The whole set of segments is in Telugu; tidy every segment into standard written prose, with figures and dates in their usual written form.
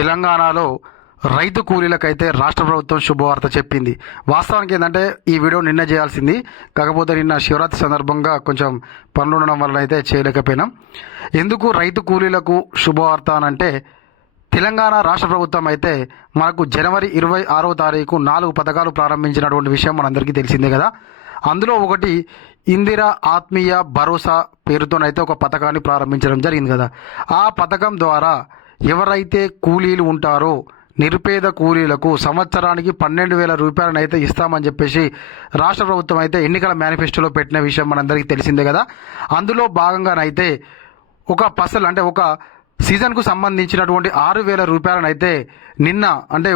తెలంగాణలో రైతు కూలీలకైతే రాష్ట్ర ప్రభుత్వం శుభవార్త చెప్పింది. వాస్తవానికి ఏంటంటే ఈ వీడియో నిన్న చేయాల్సింది, కాకపోతే నిన్న శివరాత్రి సందర్భంగా కొంచెం పనులు ఉండడం వల్ల అయితే చేయలేకపోయినాం. ఎందుకు రైతు కూలీలకు శుభవార్త అనంటే, తెలంగాణ రాష్ట్ర ప్రభుత్వం అయితే మనకు జనవరి 26వ తారీఖు 4 పథకాలు ప్రారంభించినటువంటి విషయం మనందరికీ తెలిసిందే కదా. అందులో ఒకటి ఇందిరా ఆత్మీయ భరోసా పేరుతోనైతే ఒక పథకాన్ని ప్రారంభించడం జరిగింది కదా. ఆ పథకం ద్వారా ఎవరైతే కూలీలు ఉంటారో నిరుపేద కూలీలకు సంవత్సరానికి 12,000 రూపాయలనైతే ఇస్తామని చెప్పేసి రాష్ట్ర ప్రభుత్వం అయితే ఎన్నికల మేనిఫెస్టోలో పెట్టిన విషయం మనందరికీ తెలిసిందే కదా. అందులో భాగంగానైతే ఒక పసల్ అంటే ఒక సీజన్కు సంబంధించినటువంటి 6,000 రూపాయలనైతే నిన్న అంటే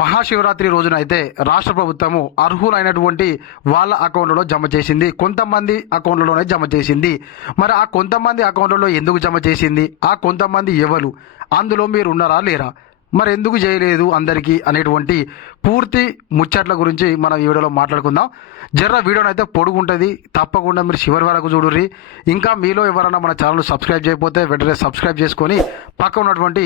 మహాశివరాత్రి రోజునైతే రాష్ట్ర ప్రభుత్వము అర్హులైనటువంటి వాళ్ళ అకౌంట్లలో జమ చేసింది. కొంతమంది అకౌంట్లలోనే జమ చేసింది. మరి ఆ కొంతమంది అకౌంట్లలో ఎందుకు జమ చేసింది, ఆ కొంతమంది ఎవరు, అందులో మీరు ఉన్నారా లేరా, మరి ఎందుకు చేయలేదు అందరికీ అనేటువంటి పూర్తి ముచ్చట్ల గురించి మనం ఈ వీడియోలో మాట్లాడుకుందాం. జర్ర వీడియోనైతే పొడుగుంటుంది, తప్పకుండా మీరు చివరి వరకు చూడుర్రి. ఇంకా మీలో ఎవరైనా మన ఛానల్ సబ్స్క్రైబ్ చేయకపోతే వెంటనే సబ్స్క్రైబ్ చేసుకొని పక్క ఉన్నటువంటి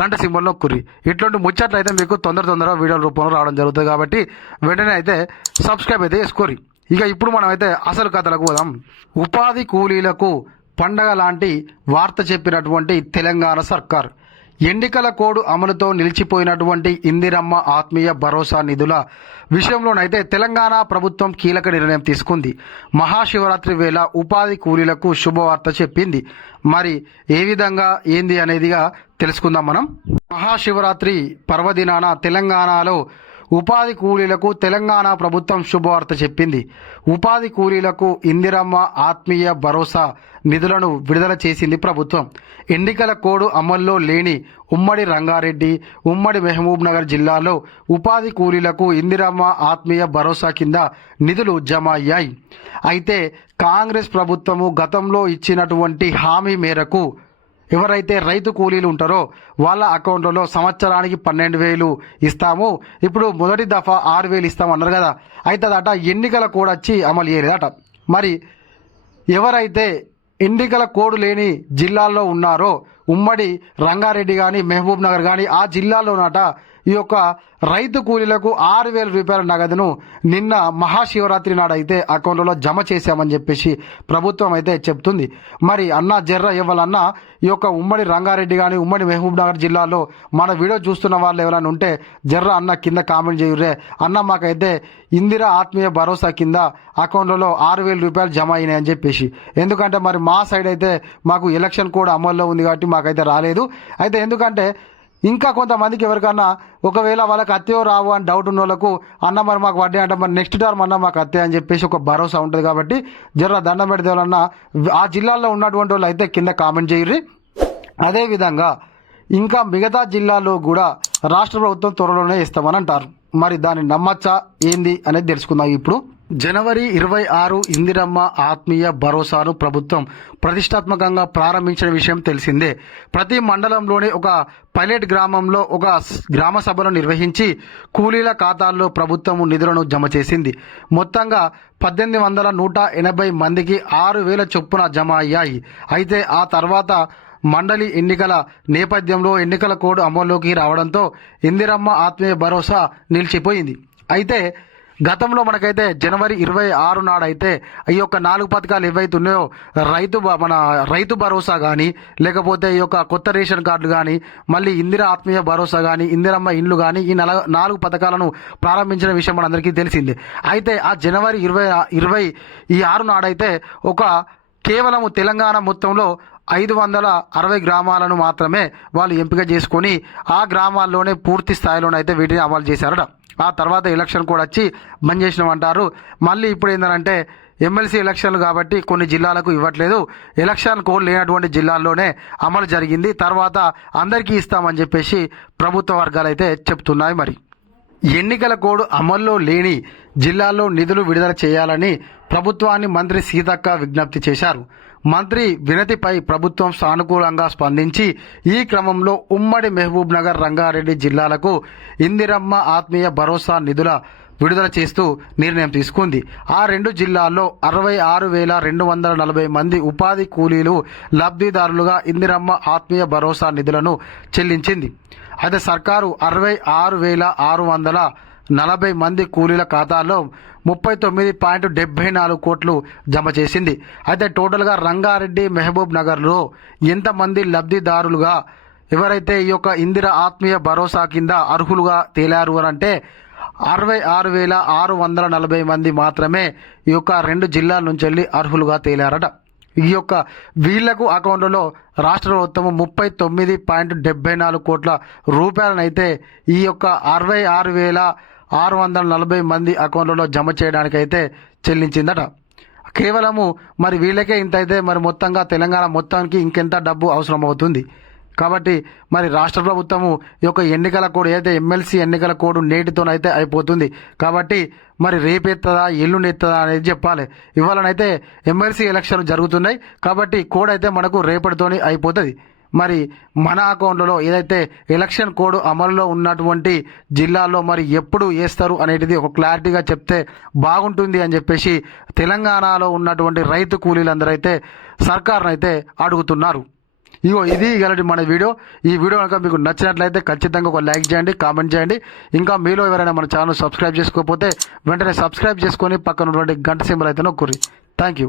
గంట సింబల్ నొక్కుర్రి. ఇట్లాంటి ముచ్చట్లు అయితే మీకు తొందరగా వీడియోల రూపంలో రావడం జరుగుతుంది కాబట్టి వెంటనే అయితే సబ్స్క్రైబ్ అయితే చేసుకోరి. ఇక ఇప్పుడు మనం అయితే అసలు కథలకు పోదాం. ఉపాధి కూలీలకు పండగ లాంటి వార్త చెప్పినటువంటి తెలంగాణ సర్కార్ ఎన్నికల కోడ్ అమలుతో నిలిచిపోయినటువంటి ఇందిరమ్మ ఆత్మీయ భరోసా నిధుల విషయంలోనైతే తెలంగాణ ప్రభుత్వం కీలక నిర్ణయం తీసుకుంది. మహాశివరాత్రి వేళ ఉపాధి కూలీలకు శుభవార్త చెప్పింది. మరి ఏ విధంగా ఏంది అనేదిగా తెలుసుకుందాం మనం. మహాశివరాత్రి పర్వదినాన తెలంగాణలో ఉపాధి కూలీలకు తెలంగాణ ప్రభుత్వం శుభవార్త చెప్పింది. ఉపాధి కూలీలకు ఇందిరమ్మ ఆత్మీయ భరోసా నిధులను విడుదల చేసింది ప్రభుత్వం. ఎన్నికల కోడ్ అమల్లో లేని ఉమ్మడి రంగారెడ్డి, ఉమ్మడి మహబూబ్ నగర్ జిల్లాలో ఉపాధి కూలీలకు ఇందిరమ్మ ఆత్మీయ భరోసా కింద నిధులు జమ అయ్యాయి. అయితే కాంగ్రెస్ ప్రభుత్వము గతంలో ఇచ్చినటువంటి హామీ మేరకు ఎవరైతే రైతు కూలీలు ఉంటారో వాళ్ళ అకౌంట్లలో సంవత్సరానికి 12,000 ఇస్తాము, ఇప్పుడు మొదటి దఫా 6,000 ఇస్తామన్నారు కదా. అయితే అదట ఎన్నికల కోడ్ వచ్చి అమలు చేయలేదట. మరి ఎవరైతే ఎన్నికల కోడ్ లేని జిల్లాల్లో ఉన్నారో ఉమ్మడి రంగారెడ్డి కానీ మహబూబ్ నగర్ కానీ ఆ జిల్లాలోనట ఈ యొక్క రైతు కూలీలకు 6,000 రూపాయల నగదును నిన్న మహాశివరాత్రి నాడు అయితే అకౌంట్లలో జమ చేశామని చెప్పేసి ప్రభుత్వం అయితే చెప్తుంది. మరి అన్న జర్ర ఇవ్వాలన్నా ఈ యొక్క ఉమ్మడి రంగారెడ్డి కానీ ఉమ్మడి మహబూబ్ నగర్ జిల్లాలో మన వీడియో చూస్తున్న వాళ్ళు ఎవరైనా ఉంటే జర్ర అన్న కింద కామెంట్ చేయుర్రే. అన్న మాకైతే ఇందిరా ఆత్మీయ భరోసా కింద అకౌంట్లలో 6,000 రూపాయలు జమ అయినాయి అని చెప్పేసి. ఎందుకంటే మరి మా సైడ్ అయితే మాకు ఎలక్షన్ కూడా అమల్లో ఉంది కాబట్టి మాకైతే రాలేదు. అయితే ఎందుకంటే ఇంకా కొంతమందికి ఎవరికన్నా ఒకవేళ వాళ్ళకి అత్తేయో రావు అని డౌట్ ఉన్న వాళ్ళకు అన్న మరి మాకు వడ్డీ అంటే మరి నెక్స్ట్ టర్మ్ అన్న మాకు అత్తే అని చెప్పేసి ఒక భరోసా ఉంటుంది కాబట్టి జర దండం పెడితే వాళ్ళన్నా ఆ జిల్లాల్లో ఉన్నటువంటి వాళ్ళు అయితే కింద కామెంట్ చేయర్రి. అదేవిధంగా ఇంకా మిగతా జిల్లాల్లో కూడా రాష్ట్ర ప్రభుత్వం త్వరలోనే ఇస్తామని అంటారు. మరి దాన్ని నమ్మచ్చా ఏంది అనేది తెలుసుకుందాం ఇప్పుడు. జనవరి 26 ఇందిరమ్మ ఆత్మీయ భరోసాను ప్రభుత్వం ప్రతిష్టాత్మకంగా ప్రారంభించిన విషయం తెలిసిందే. ప్రతి మండలంలోని ఒక పైలట్ గ్రామంలో ఒక గ్రామ సభను నిర్వహించి కూలీల ఖాతాల్లో ప్రభుత్వం నిధులను జమ చేసింది. మొత్తంగా 1,880 మందికి 6,000 చొప్పున జమ అయ్యాయి. అయితే ఆ తర్వాత మండలి ఎన్నికల నేపథ్యంలో ఎన్నికల కోడ్ అమల్లోకి రావడంతో ఇందిరమ్మ ఆత్మీయ భరోసా నిలిచిపోయింది. అయితే గతంలో మనకైతే జనవరి 26 నాడైతే ఈ యొక్క 4 పథకాలు ఏవైతే ఉన్నాయో రైతు భరోసా కానీ లేకపోతే ఈ యొక్క కొత్త రేషన్ కార్డులు కానీ మళ్ళీ ఇందిరా ఆత్మీయ భరోసా కానీ ఇందిరమ్మ ఇండ్లు కానీ ఈ 4 పథకాలను ప్రారంభించిన విషయం మనందరికీ తెలిసిందే. అయితే ఆ జనవరి 26 నాడైతే కేవలము తెలంగాణ మొత్తంలో 560 గ్రామాలను మాత్రమే వాళ్ళు ఎంపిక చేసుకొని ఆ గ్రామాల్లోనే పూర్తి స్థాయిలోనైతే వీటిని అమలు చేశారట. ఆ తర్వాత ఎలక్షన్ కూడా వచ్చి బంద్ చేసినామంటారు. మళ్ళీ ఇప్పుడు ఏంటంటే ఎమ్మెల్సీ ఎలక్షన్లు కాబట్టి కొన్ని జిల్లాలకు ఇవ్వట్లేదు, ఎలక్షన్ కోడ్ లేనటువంటి జిల్లాల్లోనే అమలు జరిగింది, తర్వాత అందరికీ ఇస్తామని చెప్పేసి ప్రభుత్వ వర్గాలు అయితే చెప్తున్నాయి. మరి ఎన్నికల కోడ్ అమల్లో లేని జిల్లాల్లో నిధులు విడుదల చేయాలని ప్రభుత్వాన్ని మంత్రి సీతక్క విజ్ఞప్తి చేశారు. మంత్రి వినతిపై ప్రభుత్వం సానుకూలంగా స్పందించి ఈ క్రమంలో ఉమ్మడి మహబూబ్ నగర్ రంగారెడ్డి జిల్లాలకు ఇందిరమ్మ ఆత్మీయ భరోసా నిధుల విడుదల చేస్తూ నిర్ణయం తీసుకుంది. ఆ 2 జిల్లాల్లో 66,240 మంది ఉపాధి కూలీలు లబ్ధిదారులుగా ఇందిరమ్మ ఆత్మీయ భరోసా నిధులను చెల్లించింది. అయితే సర్కారు 66,640 మంది కూలీల ఖాతాల్లో 39.74 కోట్లు జమ చేసింది. అయితే టోటల్గా రంగారెడ్డి, మహబూబ్ నగర్లో ఎంతమంది లబ్ధిదారులుగా ఎవరైతే ఈ యొక్క ఇందిర ఆత్మీయ భరోసా కింద అర్హులుగా తేలారు అని అంటే 66,640 మంది మాత్రమే ఈ యొక్క 2 జిల్లాల నుంచి వెళ్ళి అర్హులుగా తేలారట. ఈ యొక్క వీళ్లకు అకౌంట్లలో రాష్ట్ర ప్రభుత్వం 39.74 కోట్ల రూపాయలనైతే ఈ యొక్క 66,640 మంది అకౌంట్లలో జమ చేయడానికైతే చెల్లించిందట. కేవలము మరి వీళ్ళకే ఇంత అయితే మరి మొత్తంగా తెలంగాణ మొత్తానికి ఇంకెంత డబ్బు అవసరం అవుతుంది. కాబట్టి మరి రాష్ట్ర ప్రభుత్వము ఈ యొక్క ఎన్నికల కోడ్ ఏదైతే ఎమ్మెల్సీ ఎన్నికల కోడ్ నేటితోనైతే అయిపోతుంది. కాబట్టి మరి రేపెత్తదా ఎల్లుండెత్తదా అనేది చెప్పాలి. ఇవాళనైతే ఎమ్మెల్సీ ఎలక్షన్ జరుగుతున్నాయి కాబట్టి కోడ్ అయితే మనకు రేపటితోని అయిపోతుంది. మరి మన అకౌంట్లలో ఏదైతే ఎలక్షన్ కోడ్ అమలులో ఉన్నటువంటి జిల్లాల్లో మరి ఎప్పుడు వేస్తారు అనేది ఒక క్లారిటీగా చెప్తే బాగుంటుంది అని చెప్పేసి తెలంగాణలో ఉన్నటువంటి రైతు కూలీలందరూ అయితే సర్కారును అయితే అడుగుతున్నారు. ఇది ఇలాంటి మన వీడియో. ఈ వీడియో కనుక మీకు నచ్చినట్లయితే ఖచ్చితంగా ఒక లైక్ చేయండి, కామెంట్ చేయండి. ఇంకా మీలో ఎవరైనా మన ఛానల్ సబ్స్క్రైబ్ చేసుకోకపోతే వెంటనే సబ్స్క్రైబ్ చేసుకొని పక్కన ఉన్నటువంటి గంట సింబల్ అయితే నొక్కుర్రి. Thank you.